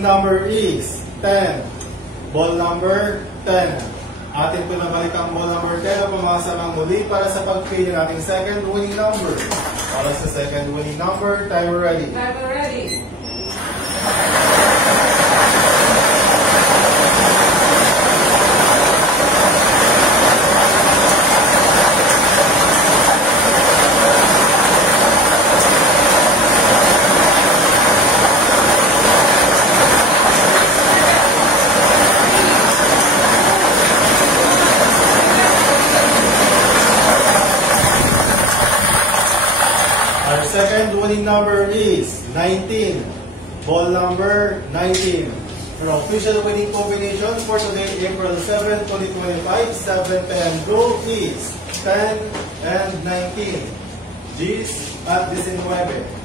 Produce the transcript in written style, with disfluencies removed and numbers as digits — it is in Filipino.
winning number is 10. Ball number 10. Atin po nabalik ang ball number 10 at pumasa ng muli para sa pagpili nating second winning number. Para sa second winning number, timer ready. Timer ready. Our second winning number is 19. Ball number 19. Our official winning combination for today, April 7, 2025, 7 p.m. goal is 10 and 19. G's at 19.